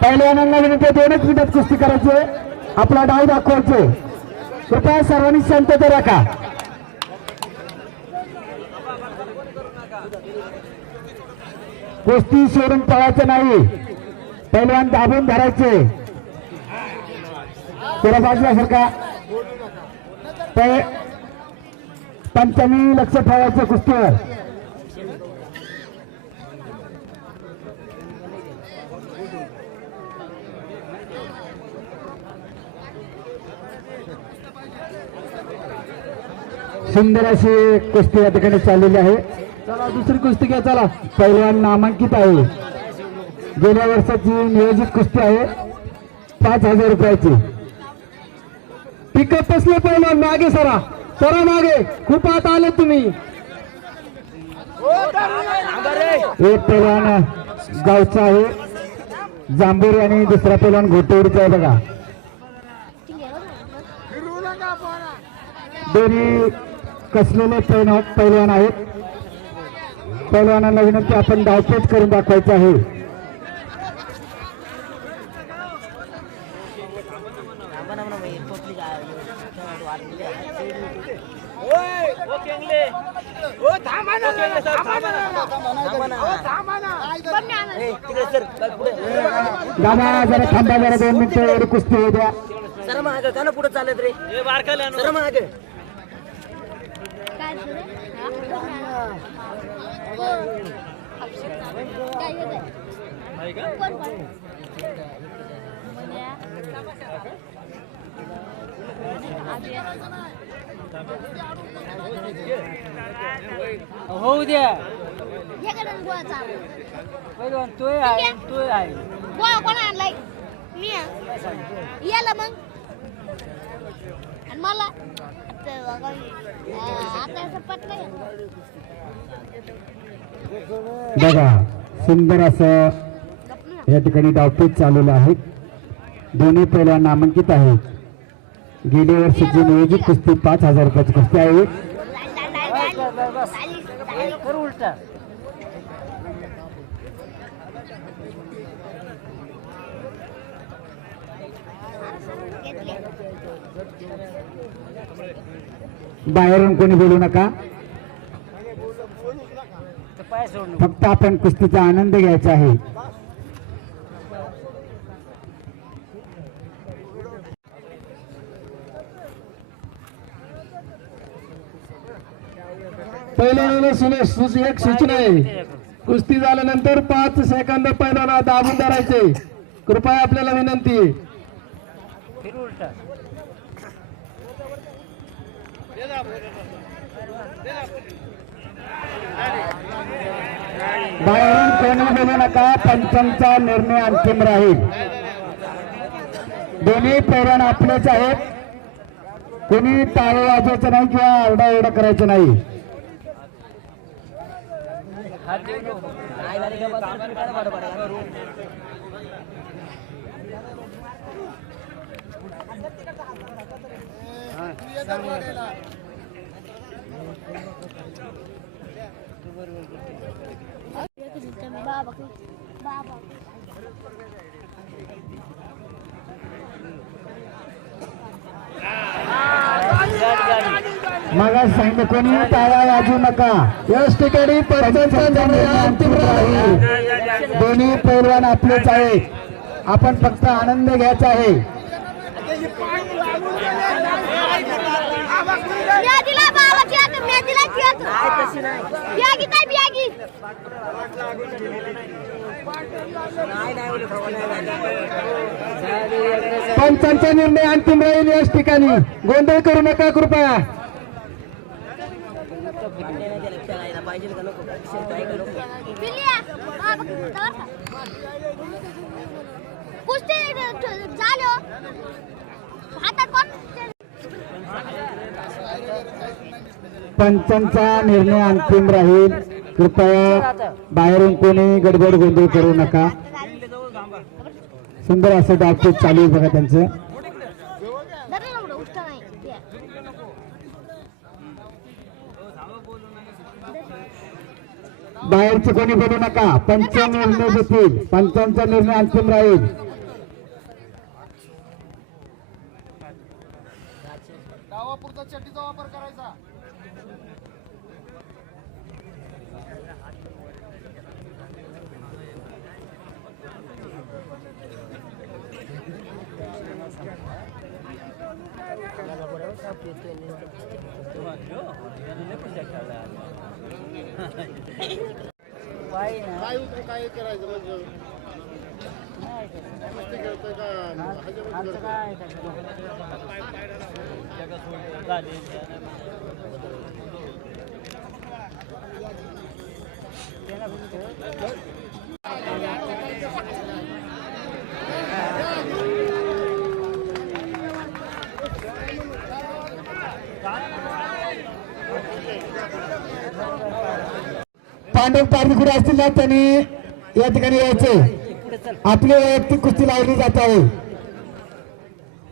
पहिलवानांना विनंती दोनच मिनिटात कुस्ती करायची आपला डाव दाखवायचे कृपया सर्वांनी शांतता राखा. कुस्ती सोडून पळायचं नाही. पहिलवान दाबून धरायचे. थोडा बाजूला सरका. पंचमी लक्ष ठेवायचं कुस्तीवर. सुंदर अशी कुस्ती या ठिकाणी चाललेली आहे. चला दुसरी कुस्ती घ्या चला. पहिल्या नामांकित आहे. गेल्या वर्षाची नियोजित कुस्ती आहे. पाच हजार रुपयाची. पिकअप असले पहिला मागे सरा. सरा मागे खूप आत आले तुम्ही. एक पहिलवान गावचा आहे. जांभूर आणि दुसरा पहिलवान घोटेवडीचा आहे बघा. दोन्ही कसलेले पहिलवान आहेत. पहिलवानांना विनंती आपण डावपेच करून दाखवायचं आहे. दादा जरा थांबा जरा दोन मिनिटं एवढी कुस्ती होऊ द्या. सर माग का ना पुढे चालत रे? सर माग. काय होऊ द्या. हे का नाही गोळा चालू? पहिलवान तू आहे तू आहे. गोळा कोण आणलाय? मी आहे. याला मग. आणि मला? ते बघा, आ, आता असं पटलं बघा सुंदर असं या ठिकाणी डावपेच चाललेलं आहे दोन्ही पहिल्या नामांकित आहेत. गेल्या वर्षीची नियोजित कुस्ती पाच हजार रुपयाची कुस्ती आहे. बाहेरून कोणी बोलू नका. फक्त आपण कुस्तीचा आनंद घ्यायचा आहे. पहिल्याने सुने सु- एक सूचना आहे. कुस्ती झाल्यानंतर पाच सेकंद पहिल्याला दाबून धरायचे. कृपया आपल्याला विनंती. बाहेरून कोणी बोलू नका पंचांचा निर्णय अंतिम राहील. दोन्ही पैरण आपलेच आहेत. कोणी टाळे वाजवायचं नाही किंवा आरडाओरडा करायचं नाही हात देऊ नको नाही झाली का बस काय बरं बरं बाबा बाबा. मग सांगितलं कोणी टाळा वाजवू नका. याच ठिकाणी पंचांचा निर्णय अंतिम राहील दोन्ही पैलवान आपलेच आहेत आपण फक्त आनंद घ्यायचा आहे. पंचांचा निर्णय अंतिम राहील याच ठिकाणी. गोंधळ करू नका कृपया. तो पाहिजे का नको का नको कुस्ती झालो हातात कोण पंचांचा निर्णय अंतिम राहील. कृपया बाहेरून कोणी गडबड गोंधळ करू नका. सुंदर असं डावपेच चालू आहे बघा त्यांचं दरे एवढं उष्ट नाही ते. दरे बाहेरचे कोणी बोलू नका. पंच निर्णय देतील पंचांचा निर्णय अंतिम राहील. काय उतर काय करायचं म्हणजे? काय पांडव पारधी असतील ना त्यांनी या ठिकाणी यायचे. आपली वैयक्तिक कुस्ती लावली जात आहे.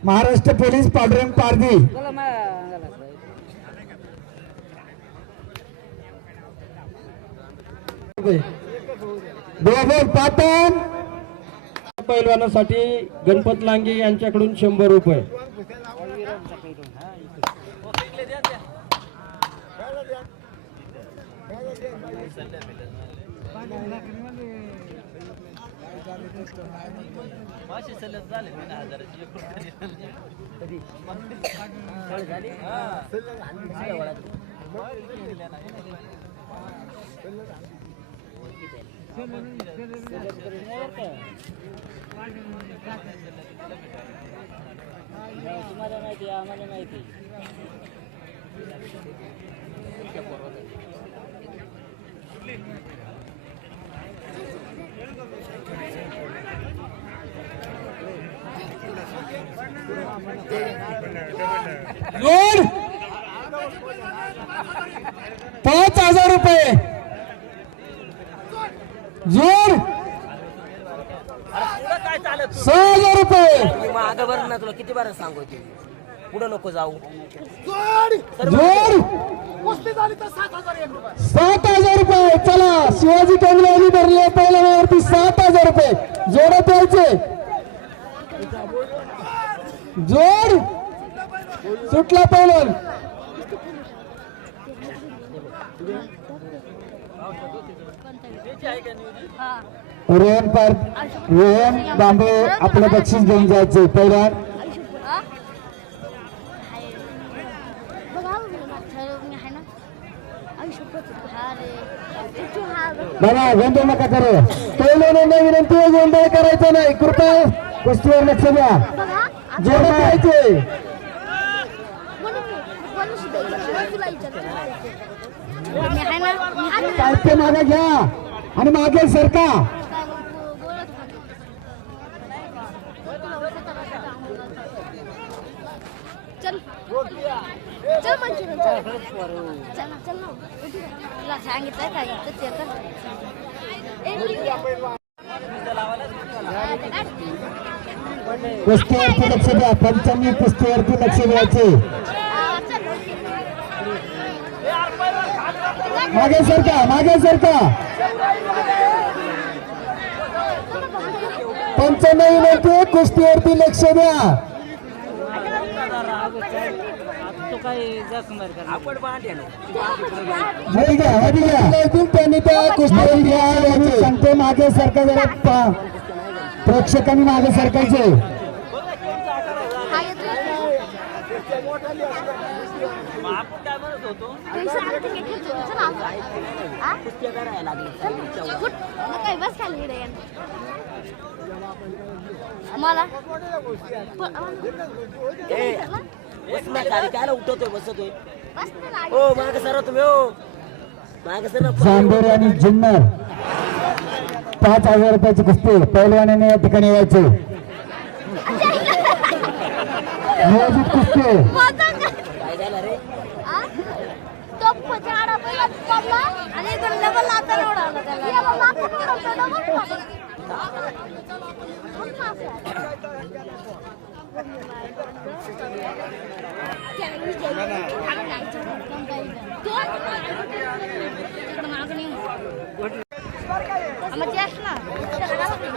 महाराष्ट्र पोलीस पांडुरंग पारधी. पैलवानासाठी गणपत लांगे यांच्याकडून शंभर रुपये. तुम्हाला माहिती आम्हाला माहिती जोड पाच हजार रुपये! चालत सहा हजार रुपये! मागं बरं ना तुला किती बार सांगू ते पुढं नको जाऊ. जोड! सात हजार रुपये चला शिवाजी कमले यांनी धरले पहिल्या वरती सात हजार रुपये जोडत यायचे जोड. सुटला पहिलं रोहन पार रोहन बांबे आपलं बक्षीस घेऊन जायचे पहिल्या बघा गोंधळ नका करू. पहिल्या विनंती गोंधळ करायचा नाही. कृपया गोष्टीवर लक्ष द्या. साहित्य मागे घ्या आणि मागे सरका. सांगितलं काय ते. कुस्तीवरती लक्ष द्या. पंचमी कुस्तीवरती लक्ष द्यायचे. मागे सरका मागे सरका पंचमी विनंती कुस्तीवरती लक्ष द्या. त्यांनी त्या कुस्तीवर घ्या. मी सांगते मागे सरका जरा पा- प्रेक्षकांनी मागे सरकायचे काय उठवतोय बसतोय. हो माग सर तुम्ही हो माग सर चांदोर आणि जुन्नर पाच हजार रुपयाची कुस्ती पहिलवानाने या ठिकाणी यायचे. नियोजित कुस्ती.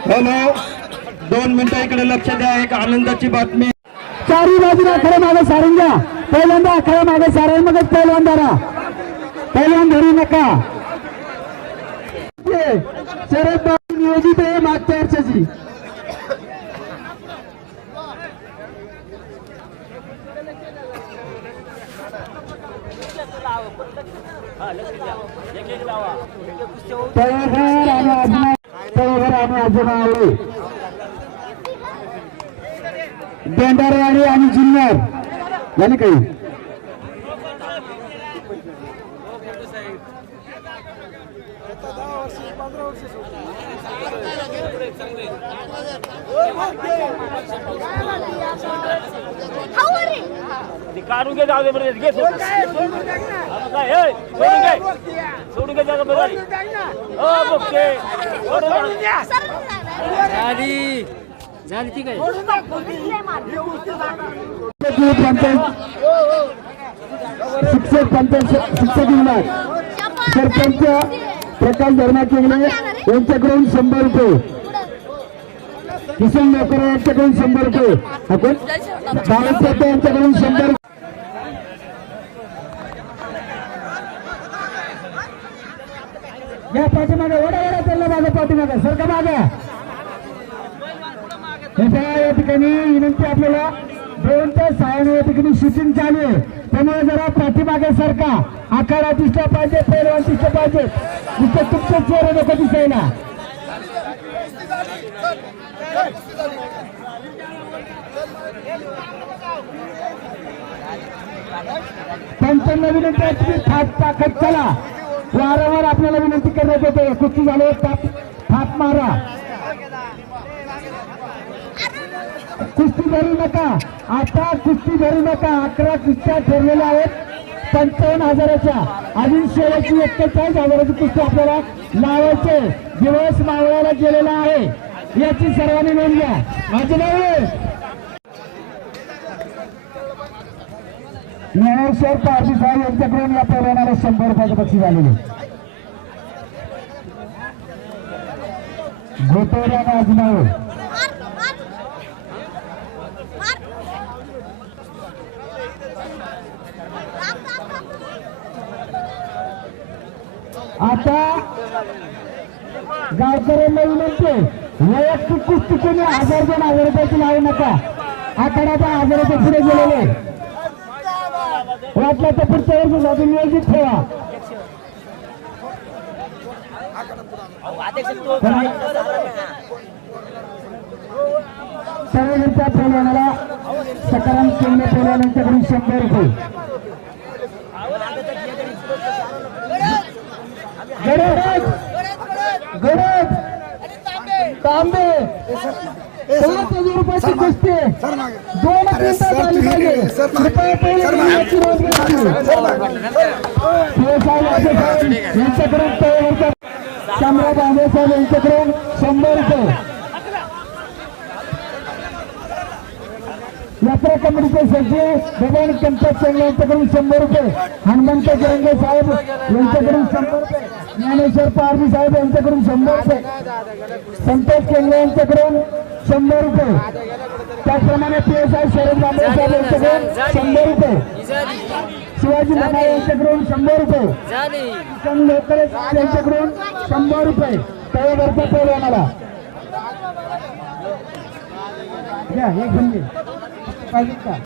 हॅलो दोन मिनिटं इकडे लक्ष द्या एक आनंदाची बातमी. चारी बाजूला खरं मागे सारून घ्या. पहिल्यांदा खरं मागे सारण मगच पहिलवान धरा. पहिलवान धरू नका. ये, शरद बाबू नियोजित आहे मागच्या वर्षाची. तळेघर आणि आजना तळेघर आणि आजना आवळे बेंडारवाडी आणि जुन्नर झाली काही काढून घे जाऊ दे बरं घे हे? हो झाली झाली ती काय शिक्षक पंचायत शिक्षक विभाग सरपंच प्रकाश धर्मा केंगले यांच्याकडून शंभर रुपये किसन लोकर यांच्याकडून शंभर रुपये आपण सरकार यांच्याकडून शंभर या पाठीमागे ओढा ओढा चालला माझ्या पाठीमागे. सरका मागे. हे या ठिकाणी विनंती आपल्याला. दोन ते सहाने या ठिकाणी शूटिंग चालू आहे. त्यामुळे जरा पाठीमागे सरका. आखाडा दिसला पाहिजे पैलवान दिसलं पाहिजे. नुसतं तुमचं चेहरा नको दिसायला. पंचांना विनंती आहे तुम्ही थाट टाकत चला. वारंवार आपल्याला विनंती करण्यात येते. कुस्ती झाले थाप मारा. कुस्ती धरू नका. आता कुस्ती धरू नका. अकरा कुस्त्या ठरलेल्या आहेत. पंचावन्न हजाराच्या. अजून शेवटची एक्केचाळीस हजाराची कुस्ती आपल्याला लावायचे दिवस मावळायला गेलेला आहे. याची सर्वांनी नोंद घ्या. माझे नाव ज्ञानेश्वर पारशी साहेब यांच्याकडून या पैलवानाला शंभर रुपयाचे बक्षीस आलेले घोटवले आणि आता गावकऱ्यांना विनंती वैयक्तिक कुस्ती कोणी हजार दोन हजार रुपयाची लावू नका. आखाड्याच्या हजाराच्या पुढे गेलेले. वाटलं तर पुढच्या वर्षीसाठी नियोजित ठेवा. सर्वजणच्या प्रमाणाला सकाराम केंद्र पैलवानांच्याकडून शंभर रुपये. गणेश गणेश तांबे. रुपयाची कुस्ती दोन यांच्याकडून यांच्याकडून शंभर रुपये. यात्रा कमिटीचे सचिव भगवान कंपत चंगले यांच्याकडून शंभर रुपये. हनुमंत जरंगे साहेब यांच्याकडून शंभर रुपये. ज्ञानेश्वर पारवी साहेब यांच्याकडून शंभर रुपये. संतोष केंद्रे यांच्याकडून शंभर रुपये. त्याचप्रमाणे P S I Sharad Bambale साहेब यांच्याकडून शंभर रुपये. शिवाजी महाराज यांच्याकडून शंभर रुपये. किसन लोकरे यांच्याकडून शंभर रुपये. तळेवरच्या पैलवानाला घ्या हे घेऊन घे पाहिजे का